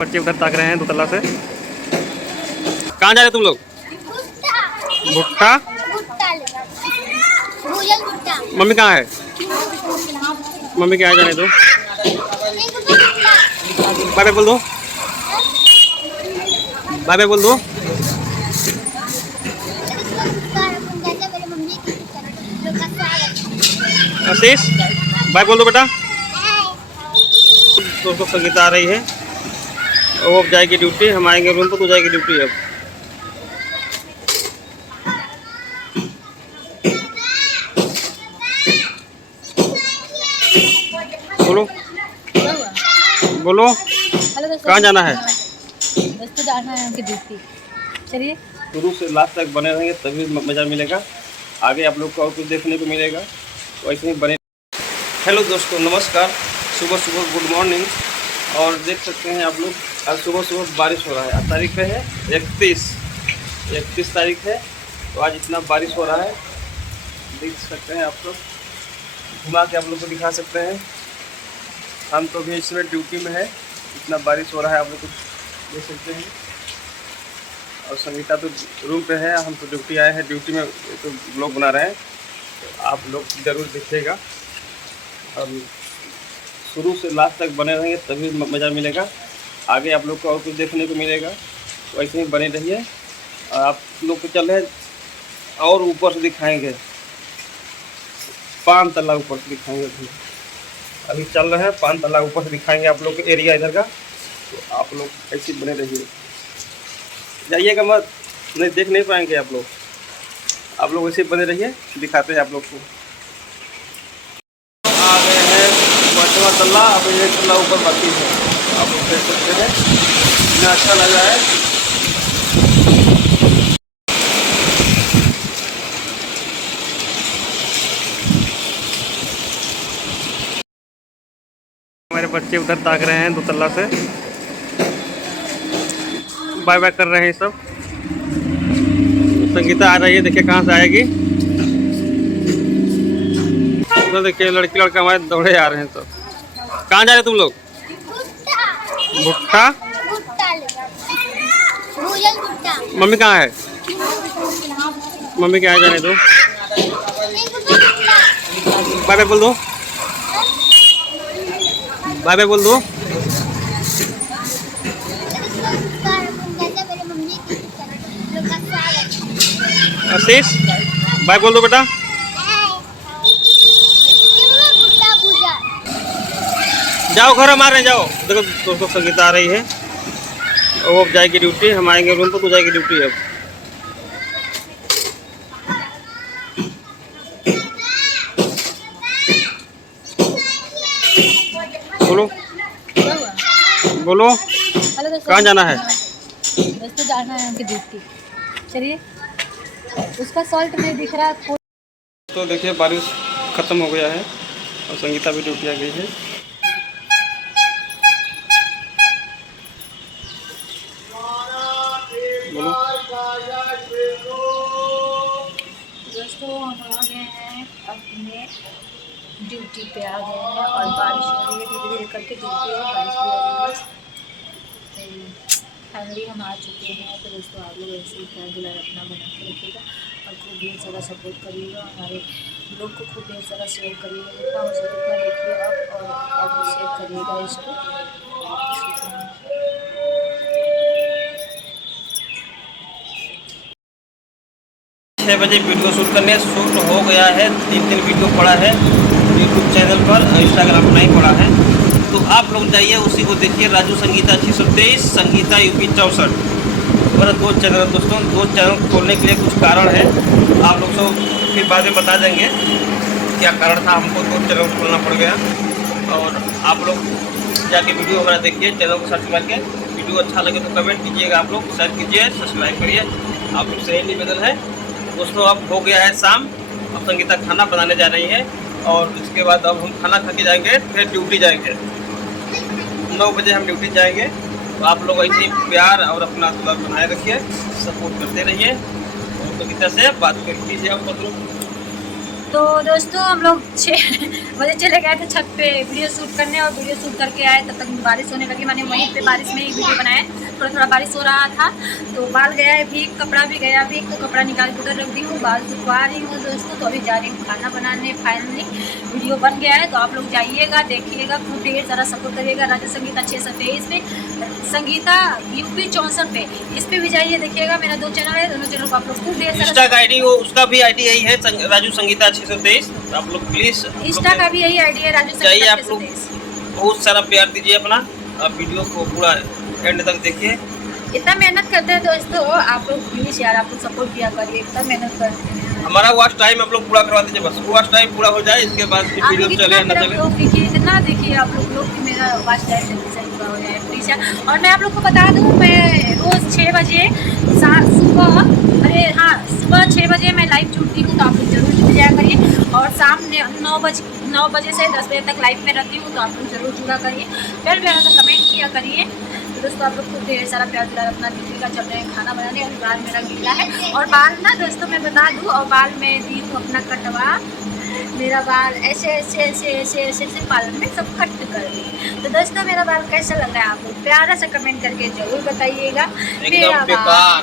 बच्चे उधर ताक रहे हैं दोतला से। कहाँ जा रहे तुम लोग? भुट्टा। मम्मी कहाँ है? मम्मी क्या जाने दो। बाय बाय बोल दो, बाय बाय बोल दो। आशीष बाय बोल दो बेटा। दोस्तों संगीता आ रही है, वो अब जाएगी ड्यूटी, हम आएंगे रूम पर, तो जाएगी ड्यूटी अब। बोलो बोलो, कहाँ जाना है? दोस्तों जाना है उनकी ड्यूटी। चलिए शुरू से लास्ट तक बने रहेंगे तभी मज़ा मिलेगा, आगे आप लोग को और कुछ देखने को मिलेगा, तो ऐसे ही बने। हेलो दोस्तों, नमस्कार, सुबह सुबह गुड मॉर्निंग। और देख सकते हैं आप लोग, आज सुबह सुबह बारिश हो रहा है। आज तारीख पे है 31 तारीख है, तो आज इतना बारिश हो रहा है, देख सकते हैं आप लोग। घुमा के आप लोग को दिखा सकते हैं। हम तो भी इसमें ड्यूटी में है, इतना बारिश हो रहा है, आप लोग कुछ देख सकते हैं। और संगीता तो रूम पे है, हम तो ड्यूटी आए हैं, ड्यूटी में तो ब्लॉग बना रहे हैं, तो आप लोग ज़रूर देखिएगा और शुरू से लास्ट तक बने रहेंगे तभी मज़ा मिलेगा, आगे आप लोग को और कुछ देखने को मिलेगा, तो ऐसे ही बने रहिए। और आप लोग को चल रहे और ऊपर से दिखाएंगे, 5 तल्ला ऊपर से दिखाएंगे। अभी चल रहे हैं 5 तल्ला ऊपर से दिखाएंगे आप लोग को एरिया इधर का, तो आप लोग ऐसे बने रहिए, जाइएगा मत, नहीं देख नहीं पाएंगे आप लोग ऐसे बने रहिए, दिखाते हैं आप लोग को। आ गए हैं 5वां तल्ला, अभी 1 तल्ला ऊपर बाकी है, आप लोग देख सकते हैं, इतना अच्छा लग रहा है। हमारे बच्चे उधर ताक रहे हैं दोतला से, बाय बाय कर रहे हैं सब। संगीता आ रही है, देखिए कहाँ से आएगी। तो देखिए लड़की लड़का हमारे दौड़े आ रहे हैं सब। कहाँ जा रहे तुम लोग? भुट्टा। मम्मी कहाँ है? मम्मी क्या जाने दो। बाय बाय बोल दो, बाय बाय बोल दो। आशीष बाय बोल दो बेटा। जाओ घर मार रहे, जाओ। देखो दोस्तों संगीता आ रही है, वो अब जाएगी ड्यूटी, हम आएंगे रूम पर, तो जाएगी ड्यूटी अब। बोलो बोलो, कहाँ जाना है? दोस्तों जाना है उनकी ड्यूटी। चलिए उसका सॉल्ट नहीं दिख रहा है। तो देखिए बारिश ख़त्म हो गया है और संगीता भी ड्यूटी आ गई है। बोलो दोस्तों हम आ गए हैं अपने ड्यूटी पे, आ गए हैं और बारिश हो रही है, धीरे धीरे करके ड्यूटी है, बारिश भी हो रही है। फाइनली हम आ चुके हैं। तो दोस्तों आप लोग ऐसे ही प्यार दुलार अपना बना के रखिएगा और खूब ढेर सारा सपोर्ट करिएगा, हमारे लोग को खूब ढेर सारा शेयर करिएगा, जितना हो सके उतना देखिए और आप शेयर करिएगा इसको। 6 बजे वीडियो शूट हो गया है, 3 वीडियो पड़ा है यूट्यूब चैनल पर, इंस्टाग्राम पर नहीं पड़ा है, तो आप लोग जाइए उसी को देखिए। राजू संगीता 623, संगीता यूपी 64, मेरा 2 चैनल। दोस्तों 2 चैनल खोलने के लिए कुछ कारण है, आप लोग सब फिर बाद में बता देंगे क्या कारण था हमको 2 चैनल खोलना पड़ गया। और आप लोग जाके वीडियो वगैरह देखिए, चैनल को सर्च करके, वीडियो अच्छा लगे तो कमेंट कीजिएगा, आप लोग शेयर कीजिए, सब्सक्राइब करिए, आप लोग से यही निवेदन है। दोस्तों अब हो गया है शाम, अब संगीता खाना बनाने जा रही है और इसके बाद अब हम खाना खा के जाएंगे, फिर ड्यूटी जाएंगे। 9 बजे हम ड्यूटी जाएंगे, तो आप लोग ऐसे ही प्यार और अपना दुलार बनाए रखिए, सपोर्ट करते रहिए और संगीता से बात कर कीजिए आप लोग। तो दोस्तों हम लोग 6 मुझे चले गए थे छत पे वीडियो शूट करने और वीडियो शूट करके आए, तब तक बारिश होने लगी। मैंने वहीं पे बारिश में ही वीडियो बनाए, थोड़ा थोड़ा बारिश हो रहा था तो बाल गया है भीग, कपड़ा भी गया भीग, तो कपड़ा निकाल के उधर रख दी हूँ, बाल सुखवा रही हूँ दोस्तों। तो अभी जा रही हूँ खाना बनाने। फाइनली वीडियो बन गया है, तो आप लोग जाइएगा देखिएगा, खूब ढेर सारा सपोर्ट करिएगा। राजू संगीता 623 पे, संगीता यूपी 64 पे, इस पे भी जाइए देखिएगा। मेरा 2 चैनल है, दोनों चैनल को आप लोग खूब ढेर सारा इंस्टा का आईडी वो उसका भी आईडी यही है राजू संगीता 623। आप लोग प्लीज इंस्टा का भी यही आईडी है राजू चाहिए, संगीता आप लोग 623। बहुत सारा प्यार दीजिए अपना। आप वीडियो को पूरा एंड तक देखिए। इतना मेहनत करते हैं दोस्तों, आप लोग प्लीज यार आप लोग सपोर्ट किया करिए, इतना मेहनत करते हैं। हमारा वॉच टाइम आप लोग पूरा करवा दीजिए, बस वॉच टाइम पूरा हो जाए, इसके बाद फिर आप वीडियो लोग चले या इतना ना मेरा चले। ब्लॉग देखिए, इतना देखिए आप लोग कि मेरा वॉच टाइम जल्दी से पूरा हो जाए प्लीज यार। और मैं आप लोग को बता दूँ, मैं रोज़ 6 बजे सुबह, अरे हाँ सुबह 6 बजे मैं लाइव जुड़ती हूँ, तो आप लोग जरूर जुड़ जाया करिए। और शाम 9 बजे से 10 बजे तक लाइव में रहती हूँ, तो आप लोग जरूर जुड़ा करिए, प्यार प्यारा सा कमेंट किया करिए। तो दोस्तों आप लोग को ढेर सारा प्यार दुलार अपना दीजिएगा। चल रहे हैं खाना बनाने और बाल मेरा गीला है। और बाल ना दोस्तों मैं बता दूँ, और बाल में दी हूँ अपना कटवा, मेरा बाल ऐसे ऐसे ऐसे ऐसे ऐसे ऐसे पार्लर में सब कट कर दी। तो दोस्तों मेरा बाल कैसा लग रहा है आप लोग प्यारा सा कमेंट करके जरूर बताइएगा। मेरा बाल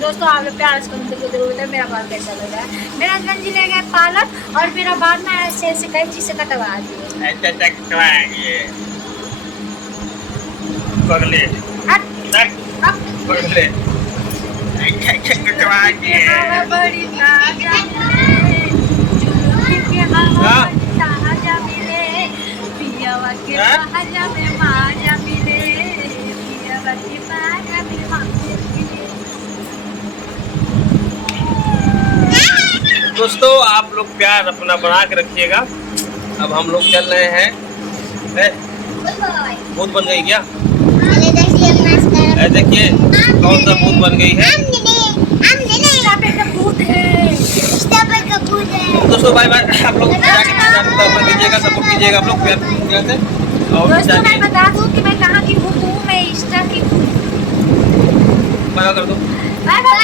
दोस्तों आप लोग प्यार से कमेंट करके जरूर बताइए मेरा बाल कैसा लग रहा है। मेरा हस्बैंड जी ले गए पार्लर और मेरा बाल ना ऐसे ऐसे कैंची से कटवा दिए। पगले पगले हवा बड़ी ताजा मिले, जुलूस के हवा बड़ी ताजा मिले, पियावा के ताजा में माजा मिले, पियावा के ताजा में माजा मिले। दोस्तों आप लोग प्यार अपना बना के रखिएगा। अब हम लोग चल रहे हैं। भूत बन गई क्या? देखिए कौन सा भूत बन गई है। दोस्तों बाय बाय। आप लोग कीजिएगा, सपोर्ट कीजिएगा आप लोग प्यार से। और दोस्तों मैं बता दूं कि मैं कहाँ की हूँ, मैं इंस्टा की हूँ। बना कर दो। Bye bye.